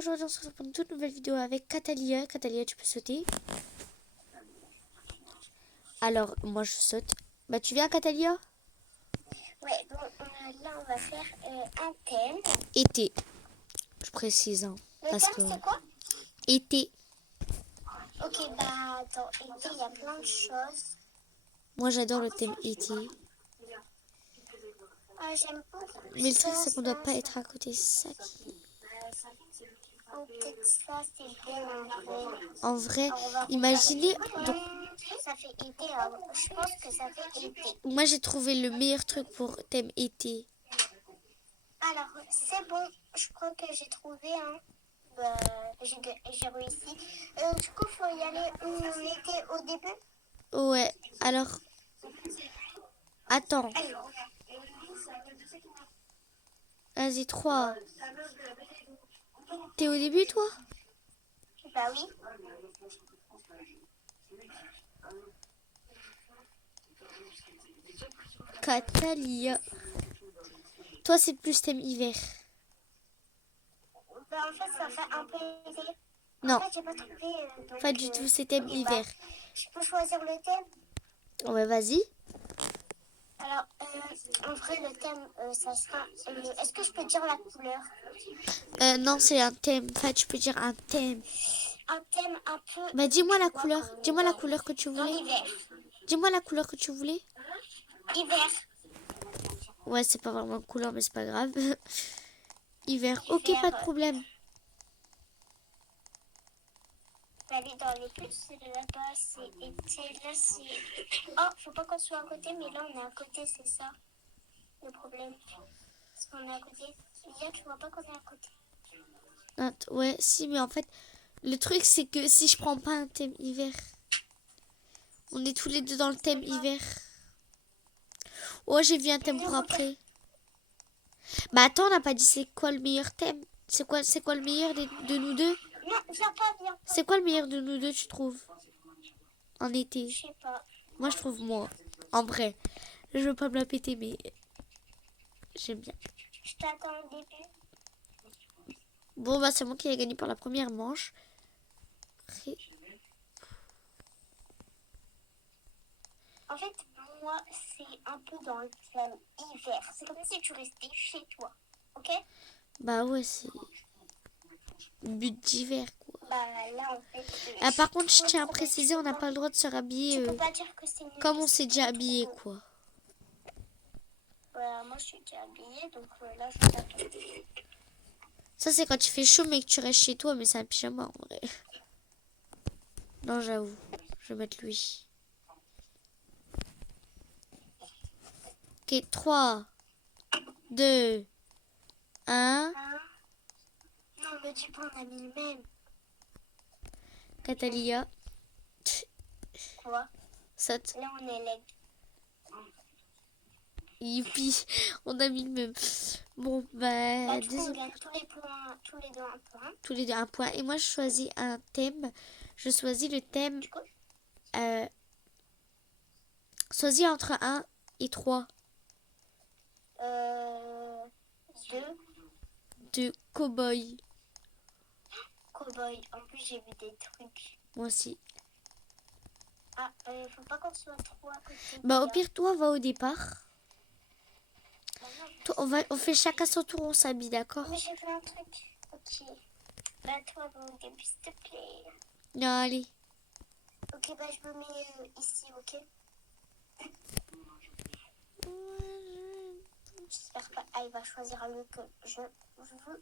aujourd'hui on se retrouve pour une toute nouvelle vidéo avec Catalia. Catalia, tu peux sauter. Alors, moi je saute. Bah tu viens Catalia? Ouais, donc là on va faire un thème. Été, je précise. Hein, Le parce thème que... c'est quoi? Été. Ok, bah dans été il y a plein de choses. Moi j'adore le thème été. J'aime pas Mais le truc ça, c'est qu'on doit ça, pas ça. être à côté. C'est ça qui... Oh, peut-être ça c'est bon en vrai. En vrai, Alors, on va imaginez... regarder. Donc, Ça fait été, alors, je pense que ça fait été. moi j'ai trouvé le meilleur truc pour thème été. Alors c'est bon, je crois que j'ai trouvé hein. Bah, j'ai réussi. Du coup, faut y aller où on était au début. Ouais, alors... Attends. Alors, Vas-y, 3. T'es au début toi? bah oui. Catalia. Toi c'est plus thème hiver. Bah, en fait, ça fait un peu été. Non, En fait, j'ai pas trouvé. Donc, pas du tout, c'est thème ok, hiver. je peux choisir le thème. Ouais, vas-y. Alors, en vrai, le thème, ça sera. Est-ce que je peux dire la couleur? Non, c'est un thème. Enfin, tu peux dire un thème. Un thème un peu. Bah, dis-moi Tu la vois, couleur. comme Dis-moi la couleur que tu dans voulais. l'hiver. Dis-moi la couleur que tu voulais. Hiver. Ouais, c'est pas vraiment une couleur, mais c'est pas grave. Hiver. Ok, Hiver. pas de problème. Aller dans les plus, là-bas, c'est été. Là, c'est. Oh, faut pas qu'on soit à côté, mais là, on est à côté, c'est ça le problème. Parce qu'on est à côté. Là, tu vois pas qu'on est à côté. Ouais, si, mais en fait, le truc, c'est que si je prends pas un thème hiver, on est tous les deux dans le thème hiver. Oh, j'ai vu un thème pour après. Bah, attends, on n'a pas dit c'est quoi le meilleur thème. C'est quoi le meilleur de nous deux? Non, viens pas, viens pas. C'est quoi le meilleur de nous deux, tu trouves? En été. Je sais pas. Moi, je trouve moi. En vrai. Je veux pas me la péter, mais j'aime bien. Je t'attends au début. Bon, bah, c'est moi qui ai gagné par la première manche. En fait, moi, c'est un peu dans le thème hiver. C'est comme si tu restais chez toi. Ok? Bah, ouais, c'est but d'hiver, quoi. Bah là, en fait. Ah, par contre, je tiens à préciser, on n'a pas le droit de se rhabiller Tu peux pas dire que c'est comme on s'est déjà habillé, trop. quoi. Bah, moi, je suis déjà habillée, donc là, je t'attends. Ça, c'est quand il fait chaud, mais que tu restes chez toi, mais c'est un pyjama, en vrai. Non, j'avoue. Je vais mettre lui. Ok, 3, 2, 1. Non, me dis pas, on a mis le même. Catalia. Quoi? Saute. Là, on est leg. Youpi. On a mis le même. Bon, bah, Du coup, on désolé. gagne tous les points, tous les deux un point. Tous les deux un point. Et moi, je choisis un thème. Je choisis le thème. Du coup, Choisis entre 1 et 3. 2. De cow-boy. Cowboy. En plus, j'ai vu des trucs. Moi aussi. Ah, faut pas qu'on soit trop à côté. Bah, au pire, toi, va au départ. Bah, non, Toi, on fait chacun son tour, on s'habille, d'accord? mais j'ai fait un truc. Ok. Bah, toi, va au début, s'il te plaît. Non, allez. Ok, bah, je me mets ici, ok? J'espère qu'elle va choisir le que je voulais.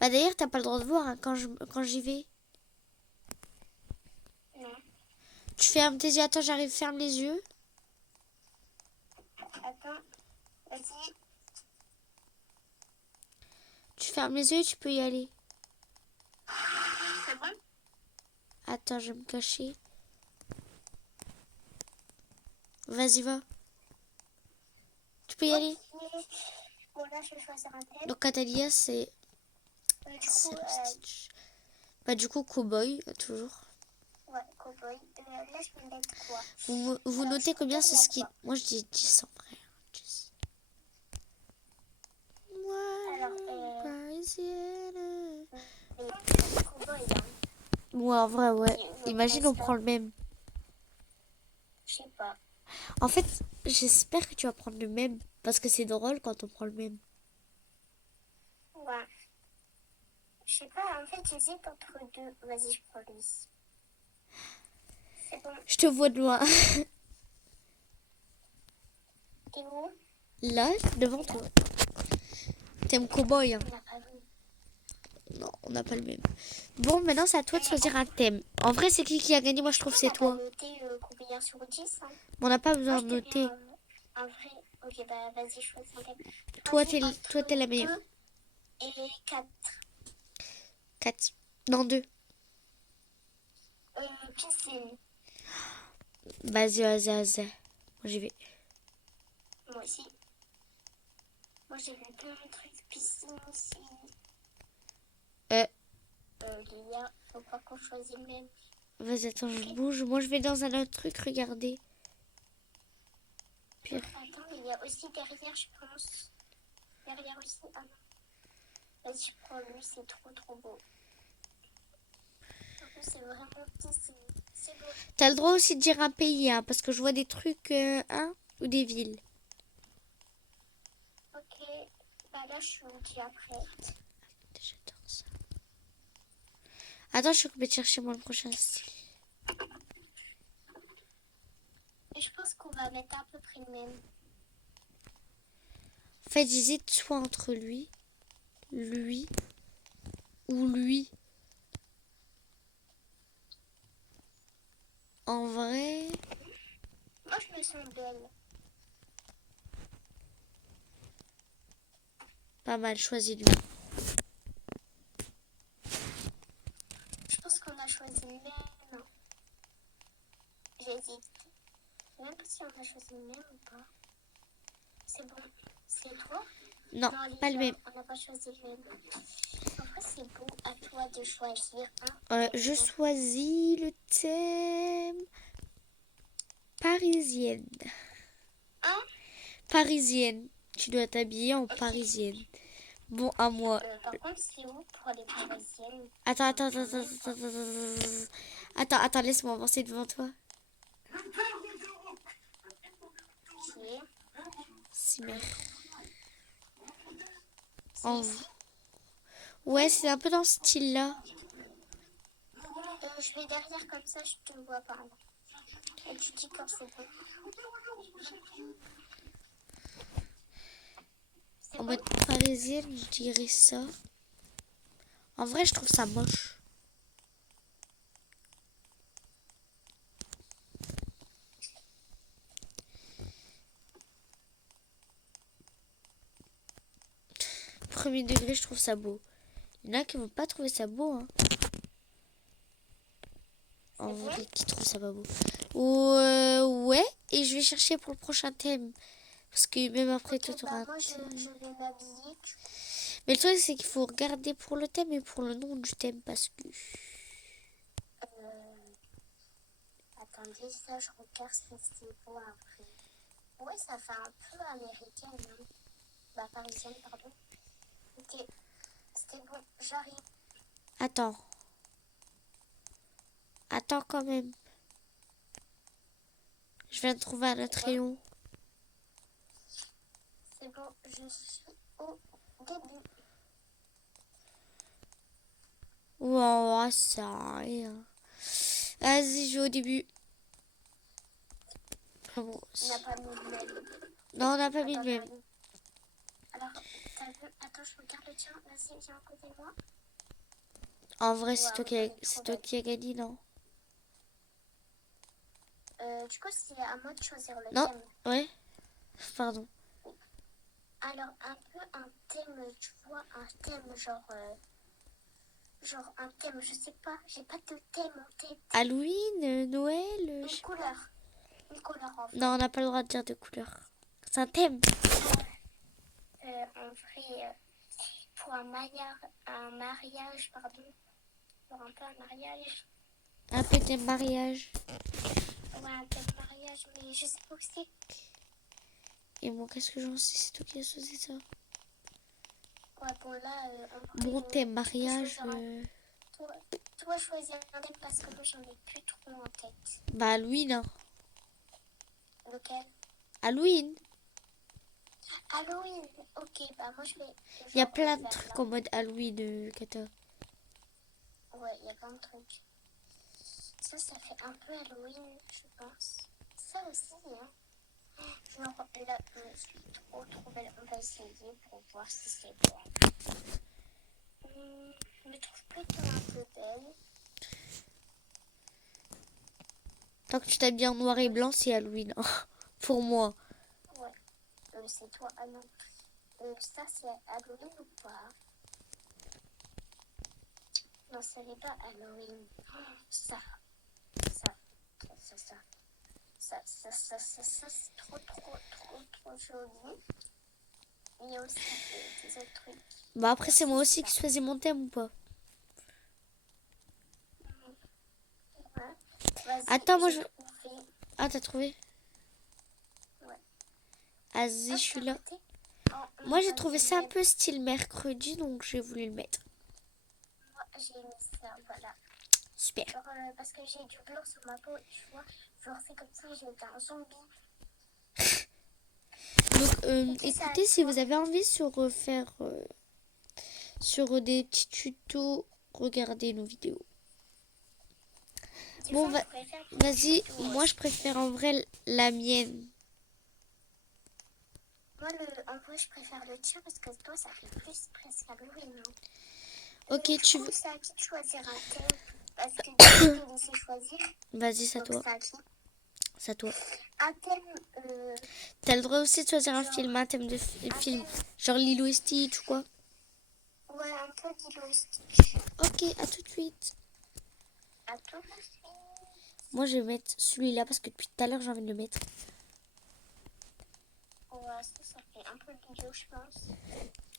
Bah, d'ailleurs, t'as pas le droit de voir hein, quand j'y vais. Non. Tu fermes tes yeux. Attends, j'arrive, ferme les yeux. Attends, vas-y. Tu fermes les yeux et tu peux y aller. C'est bon? Attends, je vais me cacher. Vas-y, va. Tu peux y aller. Bon, là, je vais choisir un thème. Donc, Catalia, c'est... Du coup, Bah, du coup, cowboy, toujours. ouais, cowboy. Là, je vais mettre quoi? Vous Alors, notez combien c'est ce qui... quoi? Moi, je dis 10 en vrai. 10. Alors, Ouais, en vrai, ouais. Je Imagine, on pense pas. prend le même. Je sais pas. En fait, j'espère que tu vas prendre le même. Parce que c'est drôle quand on prend le même. Ouais. Je sais pas, en fait, j'hésite entre deux. Vas-y, je prends lui. C'est bon. Je te vois de loin. T'es où? Là, devant toi. T'aimes cowboy, hein? On n'a pas vu. Non, on n'a pas le même. Bon, maintenant, c'est à toi de choisir un thème. En vrai, c'est qui a gagné? Moi, je trouve que c'est On n'a toi. pas noté combien sur 10, hein. Mais on n'a pas Moi, besoin je de te mets noter. un vrai. Ok, bah vas-y, choisis un thème. Toi, Choisis toi, t'es entre la meilleure. 2 et 4. 4. Non, 2. Piscine. Vas-y, vas-y, vas-y. Moi, j'y vais. Moi aussi. Moi, j'ai vu plein de trucs. Piscine aussi. Euh, Lia, faut pas qu'on choisisse le même. Vas-y, attends, je bouge. Moi, je vais dans un autre truc, regardez. Pire. Attends, mais il y a aussi derrière, je pense. Derrière aussi. Ah non. Vas-y, je prends lui, c'est trop trop beau. En plus, c'est vraiment petit, c'est beau. T'as le droit aussi de dire un pays, hein, parce que je vois des trucs, hein, ou des villes. Ok, bah là, je suis où dis après. J'adore ça. Attends, je suis occupée de chercher moi le prochain style. Et je pense qu'on va mettre à peu près le même. En fait, j'hésite soit entre lui ou lui. En vrai, Moi, je me sens belle. pas mal, choisi lui. Je pense qu'on a choisi le même. J'hésite. Même pas si on a choisi le même ou pas. C'est bon. C'est toi? Non, pas le même. On n'a pas choisi le même. En vrai, c'est beau. À toi de choisir un. Je choisis le thème parisienne. Un. Parisienne. Tu dois t'habiller en parisienne. Bon, à moi. Par contre, c'est où pour les parisiennes? Attends, laisse-moi avancer devant toi. Qui est Simer. En... Ouais, c'est un peu dans ce style-là. Je vais derrière comme ça, je te vois pas. Et tu dis quand c'est bon. En mode parisienne, je dirais ça. En vrai, je trouve ça moche. Premier degré, je trouve ça beau. Il y en a qui vont pas trouver ça beau, hein. En vrai, qui trouve ça pas beau. Ouais, et je vais chercher pour le prochain thème. Parce que même après, Okay, tu auras un moi, je thème. vais m'habiller. Mais le truc, c'est qu'il faut regarder pour le thème et pour le nom du thème. Parce que... Attendez, ça, je regarde si c'est beau après. Ouais, ça fait un peu américaine. Hein. Bah, parisienne, pardon. Ok, c'était bon, j'arrive. Attends. Attends quand même. Je viens de trouver un autre rayon. C'est bon, je suis au début. Wow, ça rien. Vas-y, je vais au début. Bon, On n'a pas mis le même. non, on n'a pas mis le Attends, même. j'arrive. Alors, t'as vu? Attends, je regarde le tien. Vas-y, viens à côté de moi. En vrai, c'est Wow, toi qui as gagné, non? Du coup, c'est à moi de choisir le Non, thème. ouais. Pardon. Alors, un peu un thème, tu vois, un thème genre un thème, je sais pas, j'ai pas de thème en tête. Halloween, Noël. Une couleur en fait. Non, on n'a pas le droit de dire de couleur. C'est un thème. En vrai, pour un mariage, pardon. Pour un peu un mariage. Un peu thème mariage. Ouais, un thème mariage, mais je sais pas où c'est. Et moi, qu'est-ce que j'en sais? C'est toi qui as choisi ça. Ouais, bon là, en vrai, Mon thème mariage. toi, toi choisis un thème parce que moi, j'en ai plus trop en tête. Bah, Halloween, hein. Lequel? Halloween. Halloween. Ok, bah moi, je vais... Il y a genre, plein de vers trucs là. en mode Halloween, Kata. Ouais, il y a plein de trucs. Ça fait un peu Halloween, je pense. Ça aussi, hein. Genre, là, je suis trop belle. On va essayer pour voir si c'est bon. Je me trouve plutôt un peu belle. Tant que tu t'habilles en noir et blanc, c'est Halloween. Hein. Pour moi. Ouais. C'est toi, ah non. Ça, c'est Halloween ou pas? Non, ça n'est pas Halloween. Ça, ça, c'est trop joli. Il y a aussi des autres trucs. Bah, après, c'est moi aussi qui choisis mon thème ou pas? Ouais. Vas-y, Attends, moi je. j'ai trouvé. Ah, t'as trouvé? Ouais. Vas-y, je Ah, suis c'est là. à côté. Oh, Moi, j'ai moi, trouvé ça un peu style mercredi, donc j'ai voulu le mettre. moi, j'ai mis ça, voilà. Super. Genre, parce que j'ai du blanc sur ma peau, tu vois. Genre, c'est comme si j'étais un zombie. Donc, Ok, ça écoutez, si vous avez envie sur des petits tutos, regardez nos vidéos. Des Bon, fois, je préfère des vas-y, tutos moi je aussi. préfère en vrai la mienne. Moi, en vrai, je préfère le tien parce que toi, ça fait plus presque Halloween. Hein. Ok, Du tu coup, veux. c'est à qui de choisir un thème? Parce que du coup, je t'ai laissé choisir. Vas-y, c'est à Donc, toi. c'est à qui? C'est à toi. Un thème, T'as le droit aussi de choisir un genre, film, un thème de un film. thème, Genre Lilo et Stitch ou quoi. ouais, un peu Lilo et Stitch. Ok, à tout de suite. À toi aussi. Moi je vais mettre celui-là parce que depuis tout à l'heure j'ai envie de le mettre. Ouais, ça fait un peu Lilo, je pense.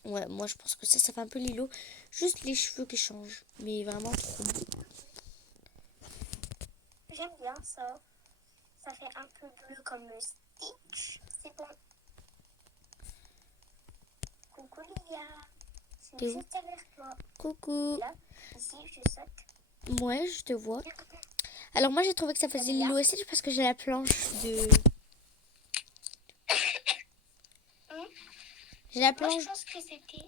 Ouais, moi je pense que ça fait un peu Lilo. Juste les cheveux qui changent. Mais vraiment trop beau. J'aime bien ça. Ça fait un peu bleu comme le Stitch. C'est bon. Coucou Lilia. Je T'es suis où? juste derrière toi. Coucou. Là, ici, je saute. Ouais, je te vois. Alors moi j'ai trouvé que ça faisait Salut, Lilo et Stitch parce que j'ai la planche de... J'ai la Moi, planche... je pense que c'était...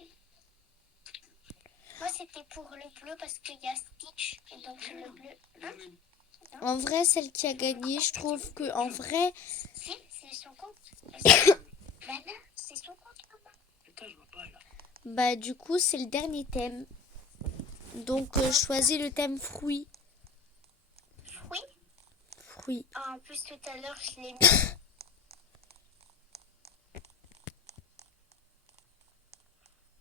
Moi, c'était pour le bleu parce qu'il y a Stitch. Et donc, le bleu... Hein? En vrai, celle qui a gagné, je trouve que en vrai... Si, c'est son compte. Bah non, c'est son compte, maman. Putain, je vois pas là. Bah du coup, c'est le dernier thème. Donc, choisis le thème fruits. Oui. Fruits. Ah, en plus, tout à l'heure, je l'ai mis.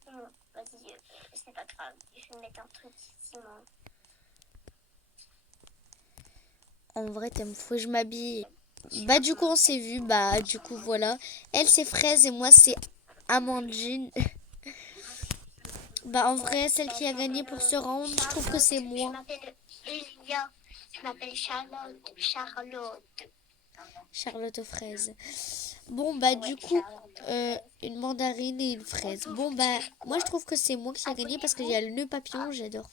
Non, vas-y, c'est pas grave. Je vais mettre un truc ici, moi. En vrai, thème fruits, je m'habille. Bah du coup, on s'est vu. Bah du coup, voilà. Elle, c'est fraise et moi, c'est amandine. Bah en vrai, celle qui a gagné pour ce round, je trouve que c'est Je moi. m'appelle Elia. Je m'appelle Charlotte. Charlotte aux fraises. Bon, bah du coup, une mandarine et une fraise. Bon, bah moi, je trouve que c'est moi qui a gagné parce qu'il y a le nœud papillon, j'adore.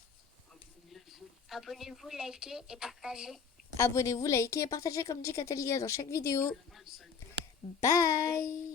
Abonnez-vous, likez et partagez. Abonnez-vous, likez et partagez comme dit Catalina dans chaque vidéo. Bye!